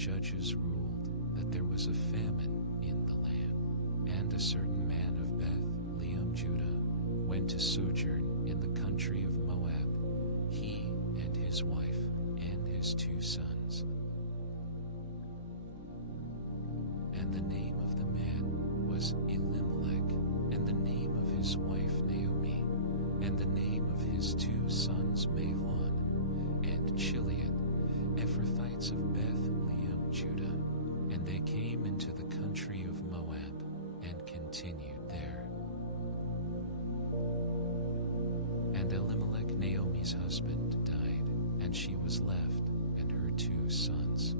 judges ruled that there was a famine in the land, and a certain man of Bethlehem, Judah, went to sojourn in the country of Moab, he and his wife and his 2 sons. And the name of the man was Elimelech, and the name of his wife Naomi, and the name of his 2 sons Mahlon and Chilion, Ephrathites of Bethlehem, Judah. And they came into the country of Moab and continued there. And Elimelech, Naomi's husband, died, and she was left and her 2 sons.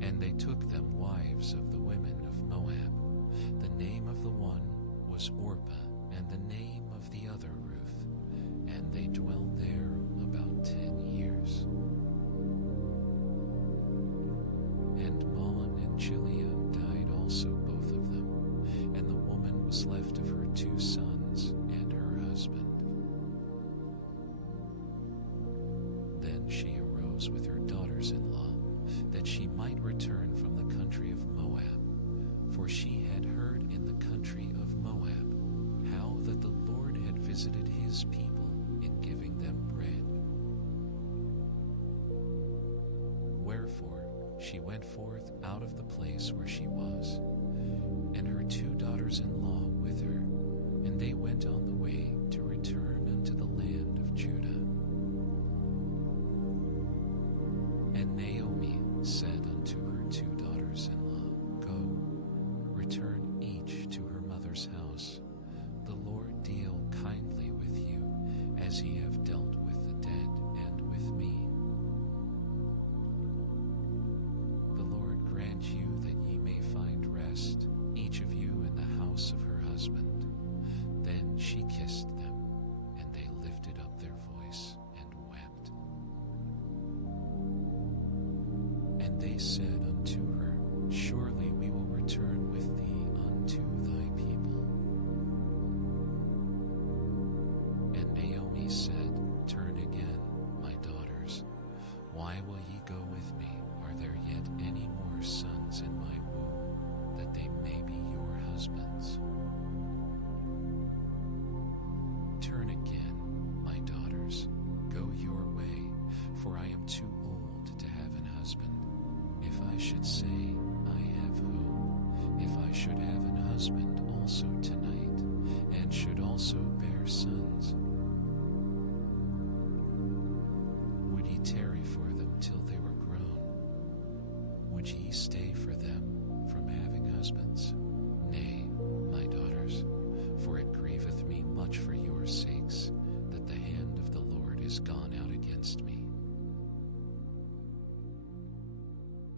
And they took them wives of the women of Moab. The name of the one was Orpah, and the name of the other Ruth. And they dwelled there about 10 years. And Mahlon and Chilion died also, both of them, and the woman was left of her 2 sons and her husband. Then she arose with her daughters-in-law, that she might return from the country of Moab, for she had heard in the country of Moab how that the Lord had visited his people in giving them bread. Wherefore she went forth out of the place where she was, and her 2 daughters-in-law with her, and they went on the way to return unto the land of Judah. And Naomi said unto her 2 daughters-in-law, Go, return each to her mother's house. The Lord deal kindly with you, as he have dealt with the dead and with me. The Lord grant you that ye may find rest, each of you in the house of her husband. Then she kissed them, and they lifted up their voice and wept. And they said unto her, Surely we will return with thee unto thy people. And Naomi said, Turn again, my daughters. Why will ye go with me? Are there yet any more sons in my womb, that they may be your husbands? Turn again, my daughters. Go your way, for I am too old to have an husband. If I should say, I have hope, if I should have an husband also tonight, and should also bear sons, would ye tarry for them till they were grown? Would ye stay for them from having husbands? Nay, my daughters, for it grieveth me much for your sakes, that the hand of the Lord is gone out against me.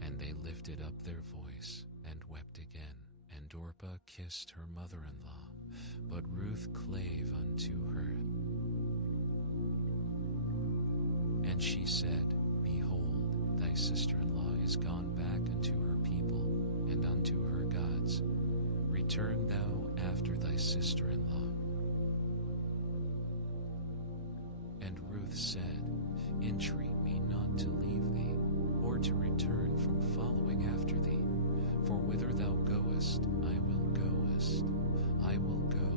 And they lifted up their voice and wept again. And Orpah kissed her mother-in-law, but Ruth clave unto her. And she said, Behold, thy sister-in-law is gone back unto her people and unto her gods. Return thou after thy sister-in-law. And Ruth said, Entreat me not to leave thee, or to return from following after thee. For whither thou goest, I will goest. I will go,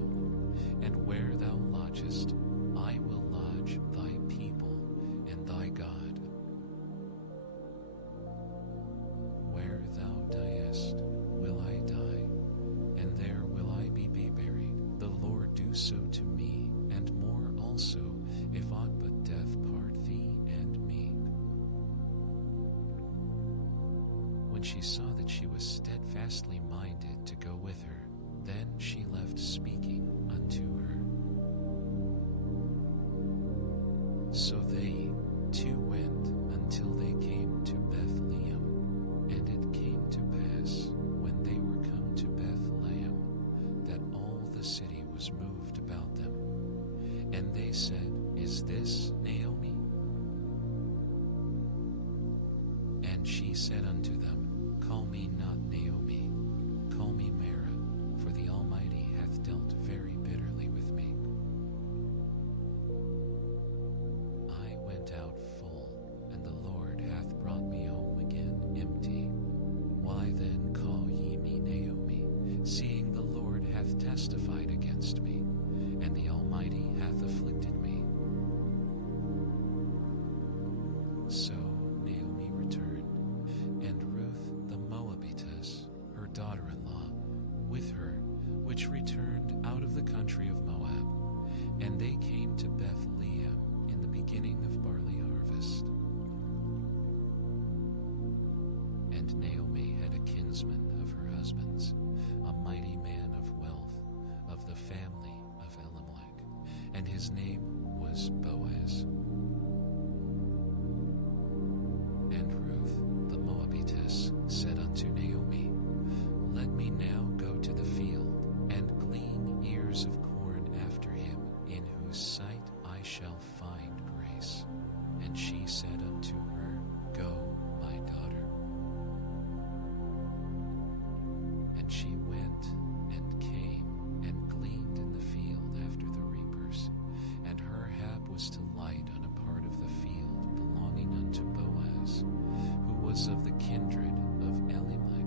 and where thou lodgest, I will lodge thy people and thy God. Where thou diest, will I die, and there will I be buried. The Lord do so to me, and more also, if aught but death part thee and me. When she saw that she was steadfastly minded to go with her, then she left speaking unto her. So they two went until they came to Bethlehem. And it came to pass, when they were come to Bethlehem, that all the city was moved about them. And they said, Is this Naomi? And she said unto them, Call me not Naomi, call me Mara, for the Almighty hath dealt very bitterly with me. I went out full, and the Lord of Moab, and they came to Bethlehem in the beginning of barley harvest. And Naomi had a kinsman of her husband's, a mighty man of wealth, of the family of Elimelech, and his name was Boaz. And Ruth the Moabitess said unto Naomi, Let me now go to the field, and glean ears of corn after him, in whose sight I shall find grace. And she said unto her, Go, my daughter. And she went and came and gleaned in the field after the reapers, and her hap was to light on a part of the field belonging unto Boaz, who was of the kindred of Elimelech.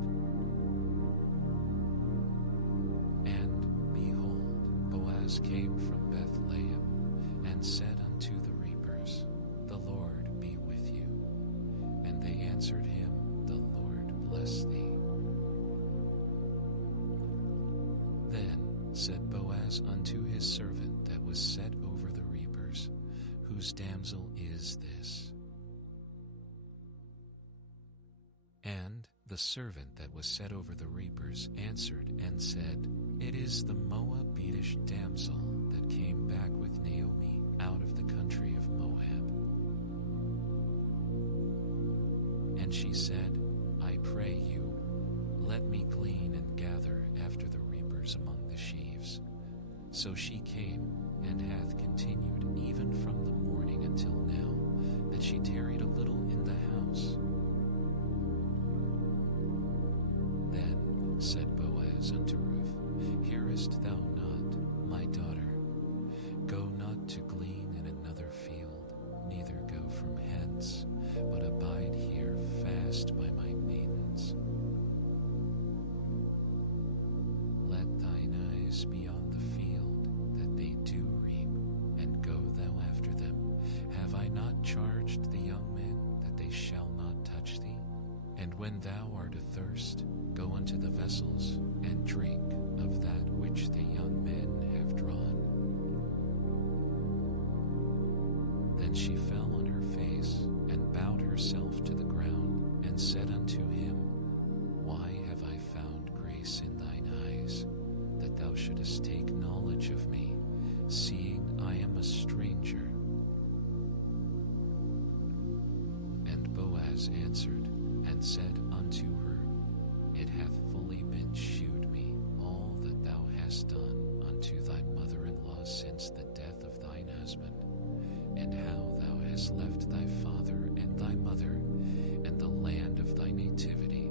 And behold, Boaz came from Bethlehem, and said unto the reapers, The Lord be with you. And they answered him, The Lord bless thee. Then said Boaz unto his servant that was set over the reapers, Whose damsel is this? And the servant that was set over the reapers answered and said, It is the Moabitish damsel that came back with Naomi out of the country of Moab. And she said, I pray you, let me glean and gather after the reapers among the sheaves. So she came, and hath continued even from the morning until now, that she tarried a little in the house. Then said Boaz unto Ruth, Hearest thou not, my daughter? Go not to glean in another field, neither go from hence, but abide here fast by my maidens. Let thine eyes be on the field, that they do reap, and go thou after them. Have I not charged the young men that they shall not touch thee? And when thou art athirst, go unto the vessels, and drink of that which the young men have drawn. Then she fell on her face, and bowed herself to the ground, and said unto him, Why have I found grace in thine eyes, that thou shouldest take knowledge of me, seeing I am a stranger? And Boaz answered and said unto her, It hath fully been shewed me all that thou hast done unto thy mother-in-law since the death of thine husband, and how thou hast left thy father and thy mother, and the land of thy nativity,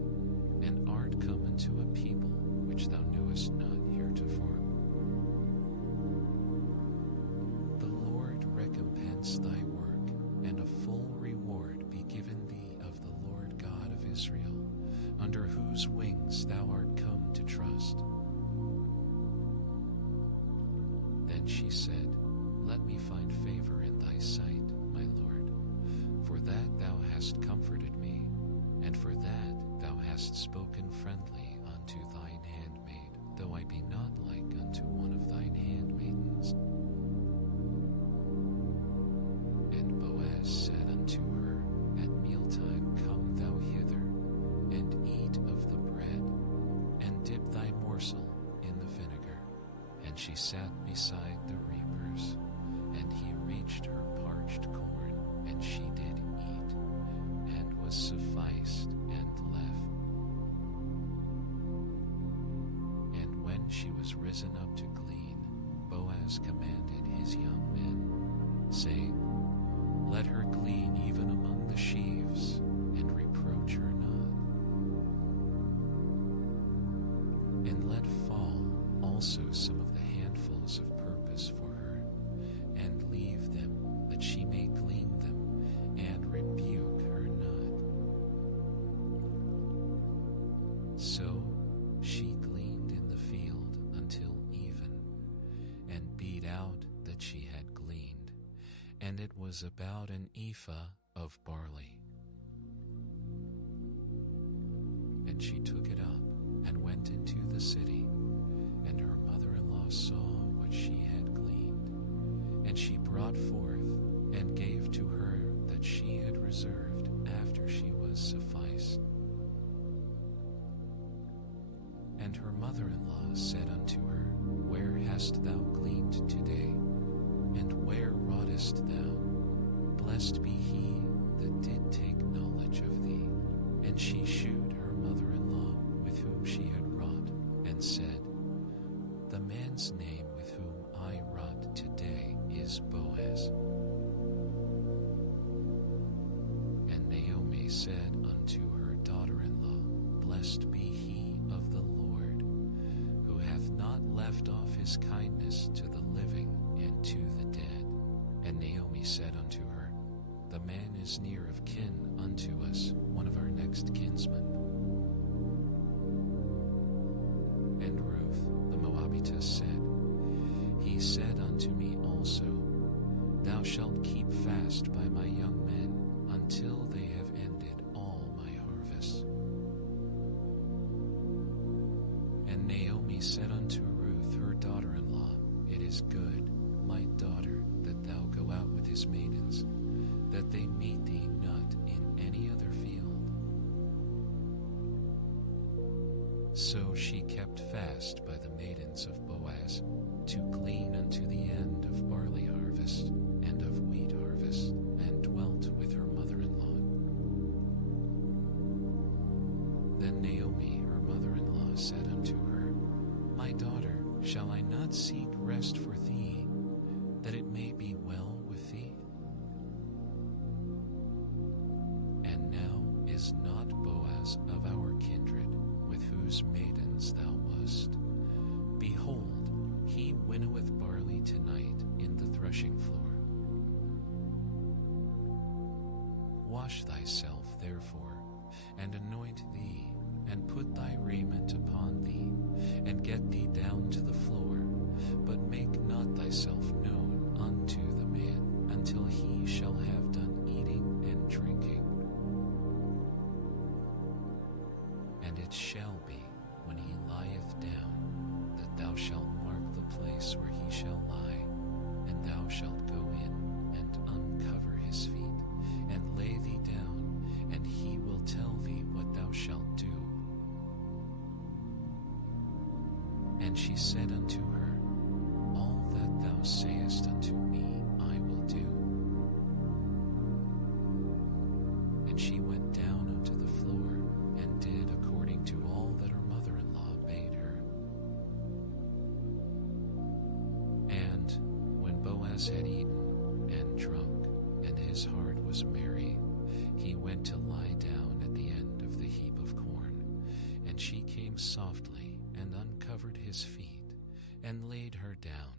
and art come into a people which thou knewest not heretofore. The Lord recompense thy work, and a full reward be given thee of the Lord God of Israel, under whose wings thou art come to trust. Then she said, Let me find favor in thy sight, my Lord, for that thou hast comforted me, and for that thou hast spoken friendly unto thine handmaid, though I be not like unto one of thine handmaidens. And Boaz said unto her, At mealtime come thou hither, and eat of the bread, and dip thy morsel in the vinegar. And she sat beside the reapers, and he reached her parched corn, and she did eat, and was sufficed, and left. And when she was risen up to glean, Boaz commanded his young men, saying, Let her glean even among the sheaves, and reproach her not. And let fall also some of the handfuls of purpose for her, and leave them, that she may glean them, and rebuke her not. So she gleaned in the field until even, and beat out that she had gleaned, and it was about an ephah of barley. And she took it up, and went into the city, and her mother-in-law saw what she had gleaned. And she brought forth and gave to her that she had reserved after she was sufficed. And her mother-in-law said unto her, Where hast thou gleaned today? And where wroughtest thou? Blessed be he that did take knowledge of thee. And she shewed her mother-in-law with whom she had wrought, and said, The man's name with whom I wrought today is Boaz. And Naomi said unto her daughter-in-law, Blessed be he of the Lord, who hath not left off his kindness to the living and to the dead. And Naomi said unto her, The man is near of kin unto us, one of our next kinsmen. And Ruth the Moabitess said, He said unto me also, Thou shalt keep fast by my young men until they have ended all my harvest. And Naomi said unto Ruth her daughter-in-law, It is good, my daughter, that thou go out with his maidens, that they meet thee not in any other field. So she kept fast by the maidens of Boaz, to glean unto the end of barley harvest and of wheat harvest, and dwelt with her mother-in-law. Then Naomi her mother-in-law said unto her, My daughter, shall I not seek rest for thee, that it may be well with thee? And now is not Boaz of our kindred, with whose maidens thou wast? Behold, he winnoweth barley tonight in the threshing floor. Wash thyself, therefore, and anoint thee, and put thy raiment upon thee, and get thee down to the floor, but make not thyself known unto the man, until he shall have done eating and drinking. And it shall be, when he lieth down, that thou shalt mark the place where he shall lie, and thou shalt go in and uncover his feet, and lay thee down, and he will tell thee what thou shalt do. And she said unto her, All that thou sayest unto me I will do. And she went down unto the floor, and did according to all that her mother-in-law bade her. And when Boaz had eaten and drunk, and his heart was merry, he went to lie down at the end of the heap of corn. And she came softly, and uncovered his feet, and laid her down.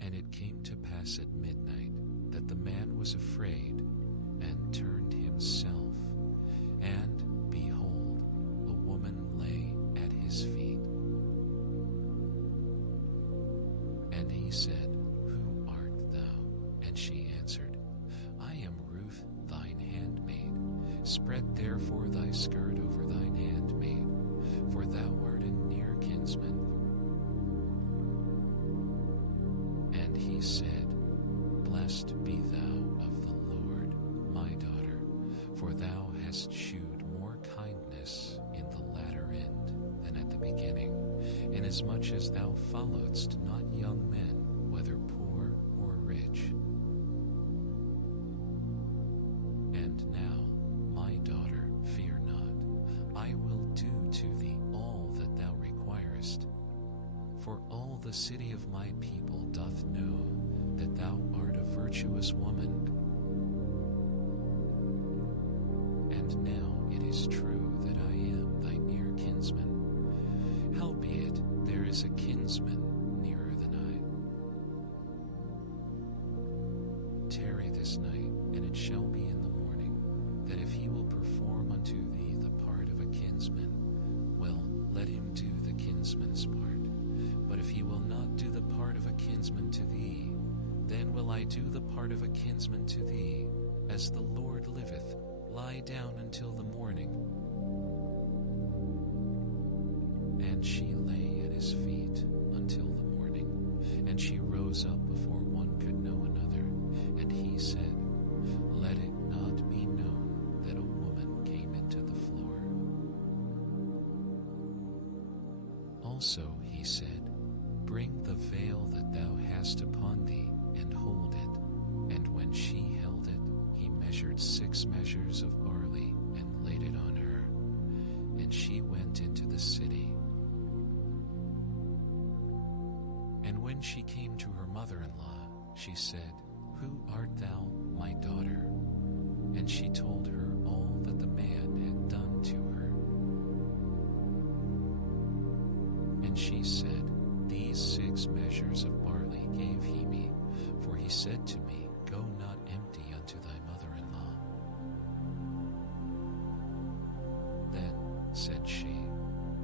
And it came to pass at midnight, that the man was afraid, and turned himself, and, behold, a woman lay at his feet. And he said, Who art thou? And she answered, I am Ruth thine handmaid. Spread therefore thy skirt over thine handmaid, for thou art a near kinsman. And he said, Blessed be thou of the Lord, my daughter, for thou hast shewed more kindness in the latter end than at the beginning, inasmuch as thou followedst not young men, whether poor or rich. And now, my daughter, fear not, I will do to thee all that thou requirest. For all the city of my people doth know that thou art a virtuous woman. And now it is true that I am thy near kinsman. Howbeit there is a kinsman nearer than I. Tarry this night, and it shall be in the morning, that if he will perform unto thee the part of a kinsman, well, let him do the kinsman's part. But if he will not do the part of a kinsman to thee, then will I do the part of a kinsman to thee. As the Lord liveth, lie down until the morning. And she lay at his feet until the morning. And she rose up before one could know another. And he said, "Let it not be known that a woman came into the floor." Also he said, "Bring the veil that thou hast upon thee, and hold it." And when she held it, he measured 6 measures of barley and laid it on her. And she went into the city. And when she came to her mother-in-law, she said, "Who art thou, my daughter?" And she told her all that the man had done to her. And she said, "These 6 measures of barley gave he me, for he said to me, Go not empty unto thy mother-in-law." Then said she,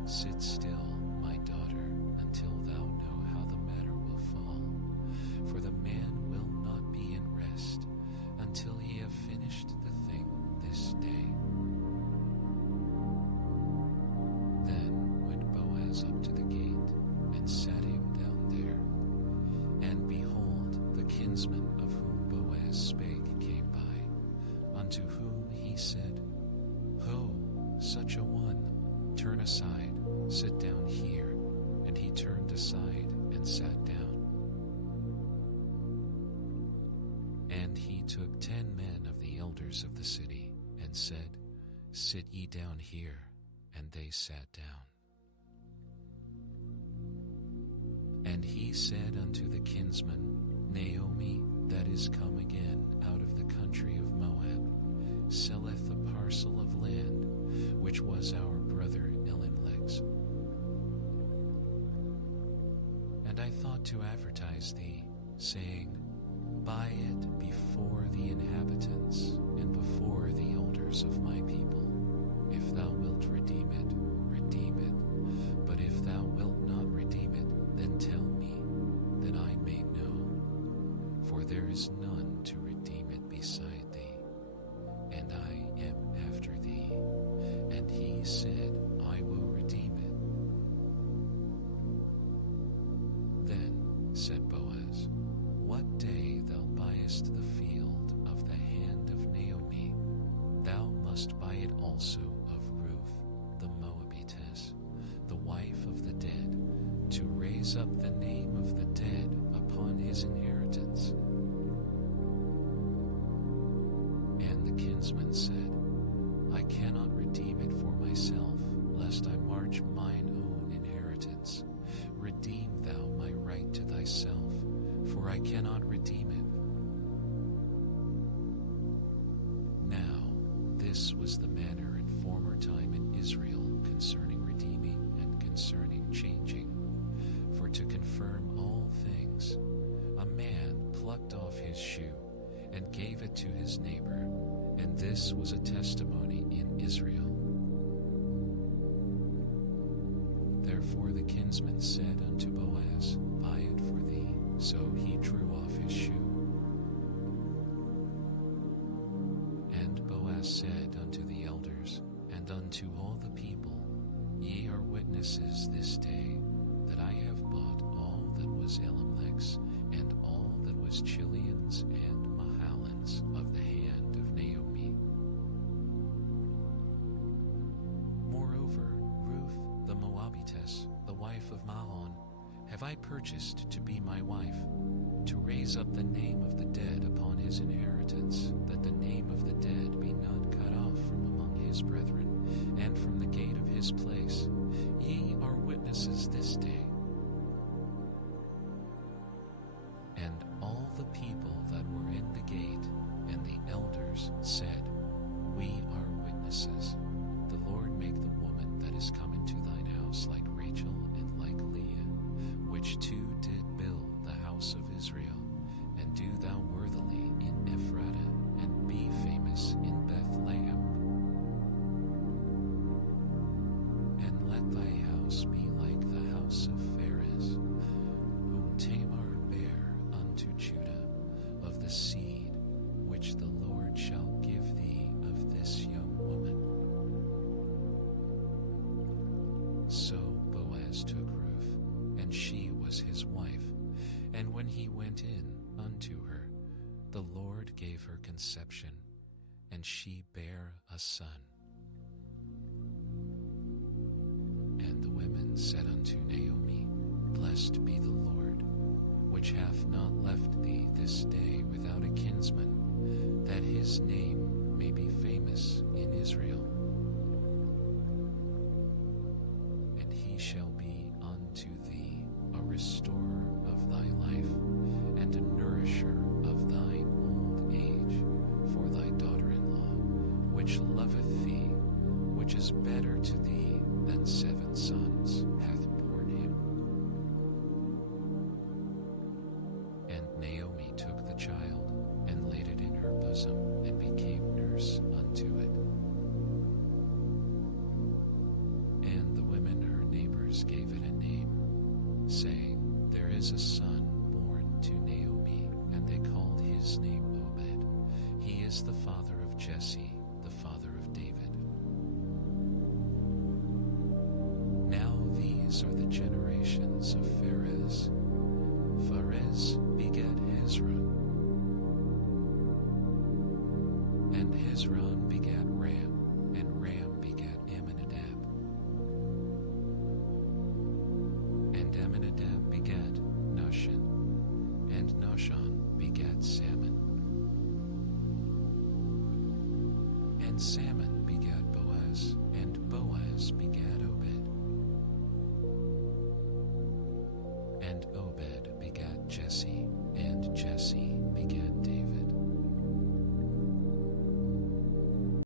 "Sit still, my daughter, until thou know how the matter will fall. For the man will not be in rest until he have finished the thing this day." Then went Boaz up to the gate, and sat him down there. And behold, the kinsman of whom Boaz spake came by, unto whom he said, "Ho, such a one, turn aside, sit down here." And he turned aside and sat down. And he took 10 men of the elders of the city, and said, "Sit ye down here." And they sat down. And he said unto the kinsman, "Naomi, that is come again out of the country of Moab, selleth a parcel of land, which was our brother Elimelech's. And I thought to advertise thee, saying, Buy it before the inhabitants, and before the elders of my people. If thou wilt redeem it, redeem it. But if thou wilt not redeem it, then tell me, that I may know. For there is none to redeem it beside thee, and I am after thee." And he said, "I will redeem it." Then said Boaz, "What day thou buyest the field of the hand of Naomi, thou must buy it also of Ruth the Moabitess, the wife of the dead, to raise up the name of the dead upon his inheritance." And the kinsman said, "I cannot redeem it for myself, lest I march mine own inheritance. Redeem thou my right to thyself, for I cannot redeem it." Now this was the manner in former time in Israel concerning redeeming and concerning changing. For to confirm all things, a man plucked off his shoe and gave it to his neighbor, and this was a testimony in Israel. Therefore the kinsman said unto Boaz, "Buy it for thee." So he drew off his shoe. And Boaz said unto the elders and unto all the people, "Ye are witnesses this day that I have bought all that was Elimelech's, and all that was Chilion's and Mahalan's of the hand of Naomi. Moreover, Ruth the Moabitess, the wife of Mahlon, have I purchased to be my wife, to raise up the name of the dead upon his inheritance, that the name of the dead be not cut off from among his brethren, and from the gate of his place. Ye are witnesses this day." And all the people that were in the gate and the elders said, "We are witnesses. The Lord make the woman that is come into thine house like Rachel and like Leah, which two did build the house of Israel, and do thou worthily in Ephratah, and be famous in Bethlehem. And let thy house be like the house of Pharez, whom Tamar bare unto Judah, of the seed which the Lord shall give thee of this young woman." So Boaz took Ruth, was his wife. And when he went in unto her, the Lord gave her conception, and she bare a son. And the women said unto Naomi, Blessed be the Lord, which hath not left thee this day without a kinsman, that his name may be famous in Israel. And he shall be unto thee a restorer of thy life, and a nourisher of thine old age, for thy daughter-in-law, which loveth thee, which is better to thee than 7 sons, hath borne him. And Naomi took the child, and laid it in her bosom, and became nurse unto it. And the women her neighbors gave it a name, saying, There is a son born to Naomi, and they called his name Obed. He is the father of Jesse, the father of David. Now these are the generations of Pharez. Pharez begat Hezron, and Hezron begat Ram, and Ram begat Amminadab, and Amminadab begat Nahshon, and Nahshon begat Salmon, and Salmon begat Boaz, and Boaz begat Obed, and Obed begat Jesse, and Jesse